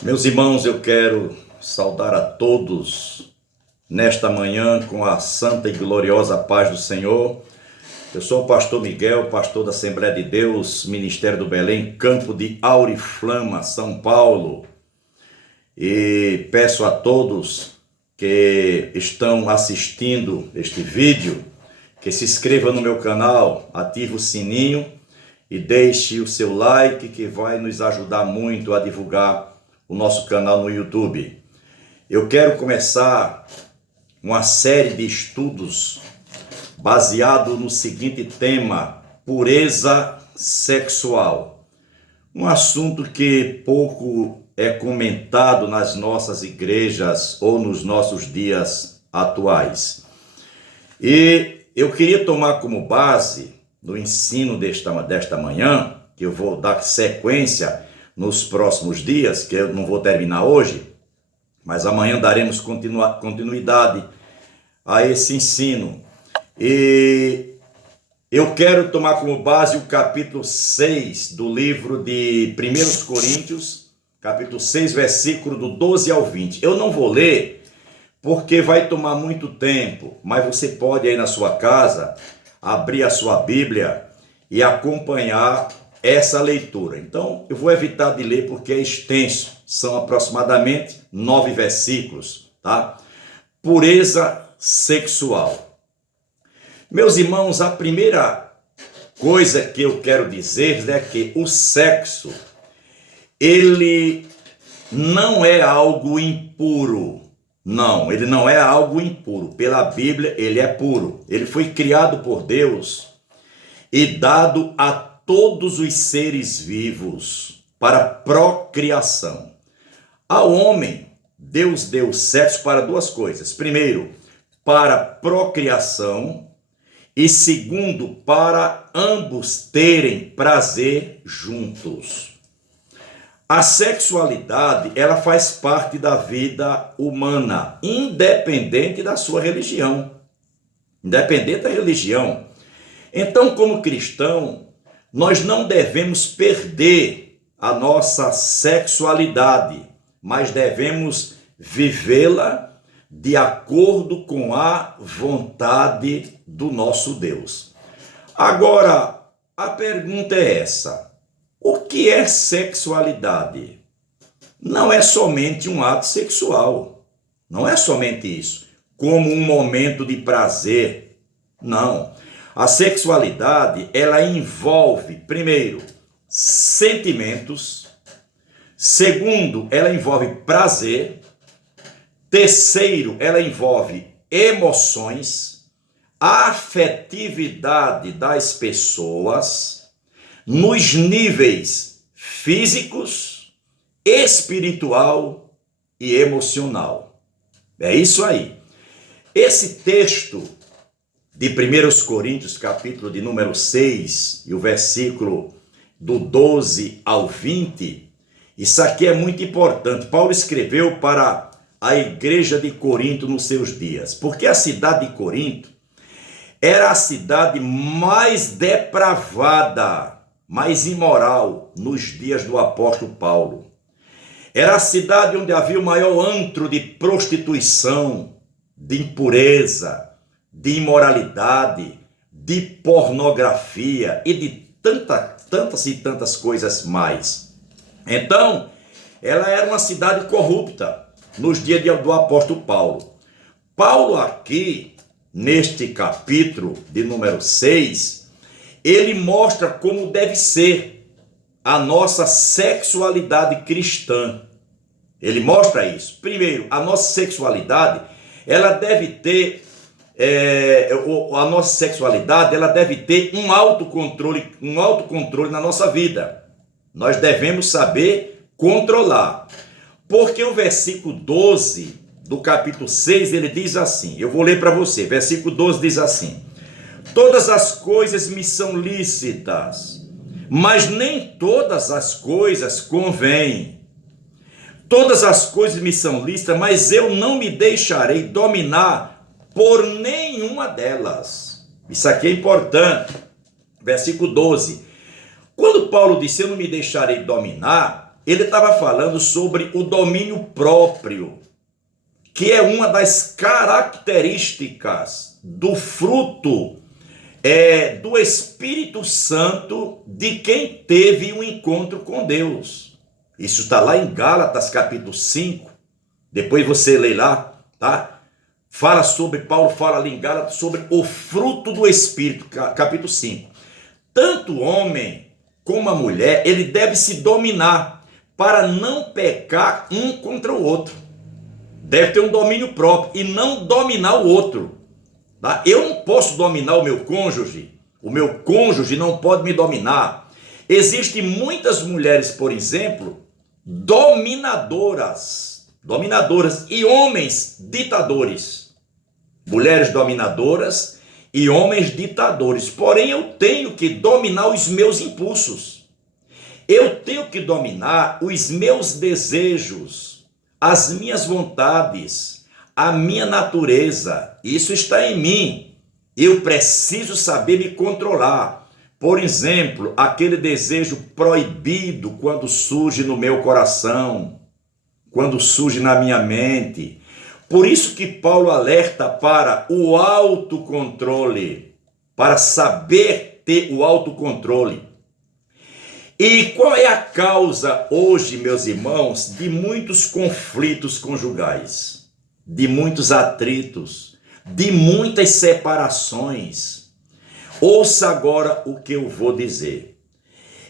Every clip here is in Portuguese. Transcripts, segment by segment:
Meus irmãos, eu quero saudar a todos nesta manhã com a santa e gloriosa paz do Senhor. Eu sou o pastor Miguel, pastor da Assembleia de Deus, Ministério do Belém, campo de Auriflama, São Paulo. E peço a todos que estão assistindo este vídeo que se inscreva no meu canal, ative o sininho e deixe o seu like, que vai nos ajudar muito a divulgar o nosso canal no YouTube. Eu quero começar uma série de estudos baseado no seguinte tema: pureza sexual. Um assunto que pouco é comentado nas nossas igrejas ou nos nossos dias atuais. E eu queria tomar como base no ensino desta manhã, que eu vou dar sequência nos próximos dias, que eu não vou terminar hoje, mas amanhã daremos continuidade a esse ensino. E eu quero tomar como base o capítulo 6 do livro de 1 Coríntios, capítulo 6, versículo do 12 ao 20. Eu não vou ler, porque vai tomar muito tempo, mas você pode aí na sua casa abrir a sua Bíblia e acompanhar essa leitura. Então, eu vou evitar de ler porque é extenso. São aproximadamente 9 versículos, tá? Pureza sexual. Meus irmãos, a primeira coisa que eu quero dizer é que o sexo, ele não é algo impuro. Não, ele não é algo impuro. Pela Bíblia, ele é puro. Ele foi criado por Deus e dado a todos os seres vivos para procriação. Ao homem, Deus deu sexo para duas coisas. Primeiro, para procriação, e segundo, para ambos terem prazer juntos. A sexualidade, ela faz parte da vida humana, independente da sua religião. Independente da religião. Então, como cristão, nós não devemos perder a nossa sexualidade, mas devemos vivê-la de acordo com a vontade do nosso Deus. Agora, a pergunta é essa: o que é sexualidade? Não é somente um ato sexual, não é somente isso, como um momento de prazer, não. A sexualidade, ela envolve, primeiro, sentimentos. Segundo, ela envolve prazer. Terceiro, ela envolve emoções, afetividade das pessoas, nos níveis físicos, espiritual e emocional. É isso aí. Esse texto de 1 Coríntios, capítulo de número 6, e o versículo do 12 ao 20, isso aqui é muito importante. Paulo escreveu para a igreja de Corinto nos seus dias, porque a cidade de Corinto era a cidade mais depravada, mais imoral nos dias do apóstolo Paulo. Era a cidade onde havia o maior antro de prostituição, de impureza, de imoralidade, de pornografia e de tantas e tantas coisas mais. Então, ela era uma cidade corrupta nos dias do apóstolo Paulo. Paulo aqui, neste capítulo de número 6, ele mostra como deve ser a nossa sexualidade cristã. Ele mostra isso. Primeiro, a nossa sexualidade, ela deve ter a nossa sexualidade, ela deve ter um autocontrole na nossa vida. Nós devemos saber controlar. Porque o versículo 12 do capítulo 6, ele diz assim, eu vou ler para você, versículo 12 diz assim: todas as coisas me são lícitas, mas nem todas as coisas convêm. Todas as coisas me são lícitas, mas eu não me deixarei dominar por nenhuma delas. Isso aqui é importante. Versículo 12. Quando Paulo disse, eu não me deixarei dominar, ele estava falando sobre o domínio próprio, que é uma das características do fruto do Espírito Santo de quem teve um encontro com Deus. Isso está lá em Gálatas capítulo 5, depois você lê lá, tá? Paulo fala ali em Gálatas sobre o fruto do Espírito, capítulo 5. Tanto o homem como a mulher, ele deve se dominar para não pecar um contra o outro. Deve ter um domínio próprio e não dominar o outro. Tá? Eu não posso dominar o meu cônjuge não pode me dominar. Existem muitas mulheres, por exemplo, dominadoras e homens ditadores. Mulheres dominadoras e homens ditadores. Porém, eu tenho que dominar os meus impulsos. Eu tenho que dominar os meus desejos, as minhas vontades, a minha natureza. Isso está em mim. Eu preciso saber me controlar. Por exemplo, aquele desejo proibido quando surge no meu coração, quando surge na minha mente. Por isso que Paulo alerta para o autocontrole, para saber ter o autocontrole. E qual é a causa hoje, meus irmãos, de muitos conflitos conjugais, de muitos atritos, de muitas separações? Ouça agora o que eu vou dizer.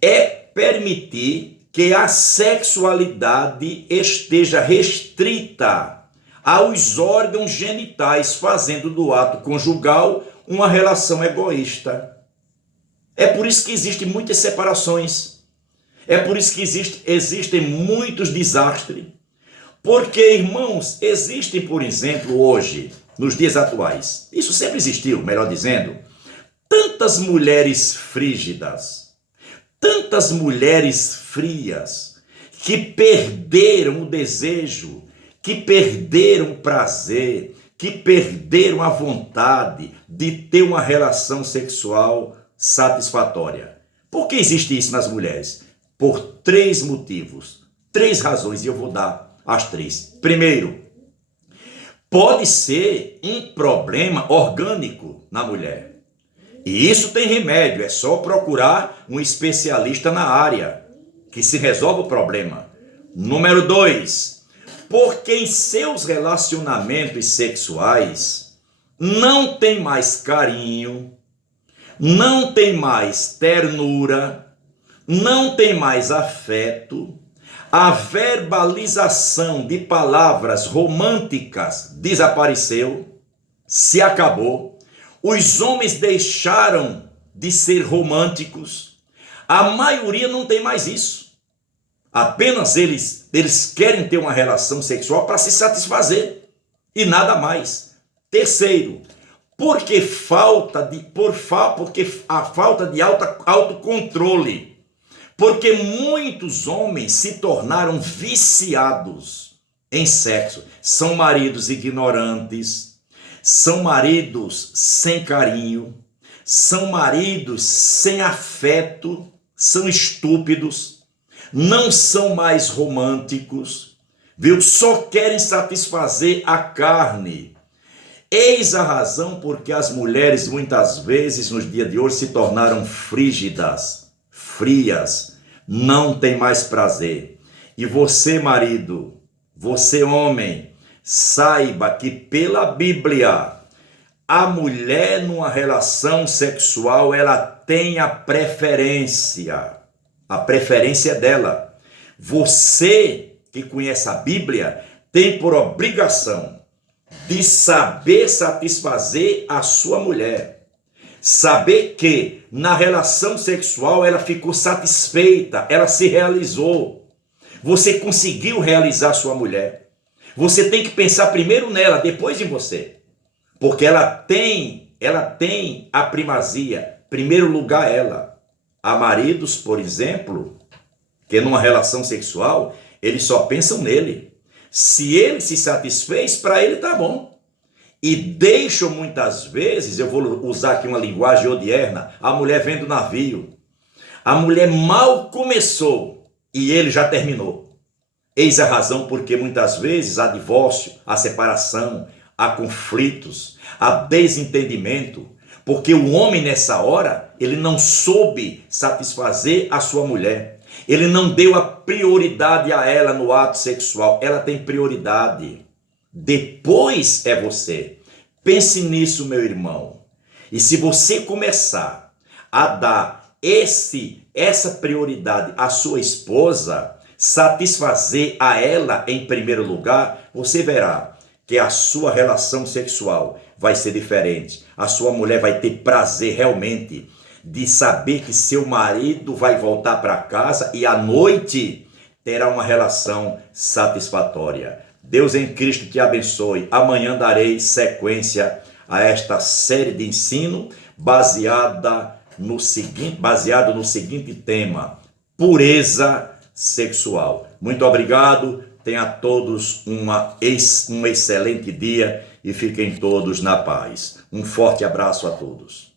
É permitir que a sexualidade esteja restrita aos órgãos genitais, fazendo do ato conjugal uma relação egoísta. É por isso que existem muitas separações. É por isso que existem muitos desastres. Porque, irmãos, existem, por exemplo, hoje, nos dias atuais, isso sempre existiu, melhor dizendo, tantas mulheres frígidas, tantas mulheres frias, que perderam o desejo, que perderam o prazer, que perderam a vontade de ter uma relação sexual satisfatória. Por que existe isso nas mulheres? Por 3 motivos, 3 razões, e eu vou dar as 3. Primeiro, pode ser um problema orgânico na mulher. E isso tem remédio, é só procurar um especialista na área, que se resolve o problema. Número 2, porque em seus relacionamentos sexuais não tem mais carinho, não tem mais ternura, não tem mais afeto, a verbalização de palavras românticas desapareceu, se acabou, os homens deixaram de ser românticos, a maioria não tem mais isso, apenas eles querem ter uma relação sexual para se satisfazer e nada mais. Terceiro, porque a falta de autocontrole. Porque muitos homens se tornaram viciados em sexo. São maridos ignorantes, são maridos sem carinho, são maridos sem afeto, são estúpidos, não são mais românticos, viu? Só querem satisfazer a carne. Eis a razão porque as mulheres muitas vezes nos dias de hoje se tornaram frígidas, frias, não tem mais prazer. E você, marido, você, homem, saiba que pela Bíblia, a mulher numa relação sexual, ela tem a preferência dela. Você que conhece a Bíblia tem por obrigação de saber satisfazer a sua mulher. Saber que na relação sexual ela ficou satisfeita, ela se realizou. Você conseguiu realizar sua mulher. Você tem que pensar primeiro nela, depois em você. Porque ela tem a primazia, primeiro lugar ela. Há maridos, por exemplo, que numa relação sexual, eles só pensam nele. Se ele se satisfez, para ele tá bom. E deixam muitas vezes, eu vou usar aqui uma linguagem odierna, a mulher vem do navio. A mulher mal começou, e ele já terminou. Eis a razão porque muitas vezes há divórcio, há separação, há conflitos, há desentendimento, porque o homem nessa hora, ele não soube satisfazer a sua mulher. Ele não deu a prioridade a ela no ato sexual. Ela tem prioridade. Depois é você. Pense nisso, meu irmão. E se você começar a dar essa prioridade à sua esposa, satisfazer a ela em primeiro lugar, você verá que a sua relação sexual vai ser diferente. A sua mulher vai ter prazer realmente de saber que seu marido vai voltar para casa e à noite terá uma relação satisfatória. Deus em Cristo te abençoe. Amanhã darei sequência a esta série de ensino baseado no seguinte tema: pureza sexual. Muito obrigado. Tenha todos um excelente dia e fiquem todos na paz. Um forte abraço a todos.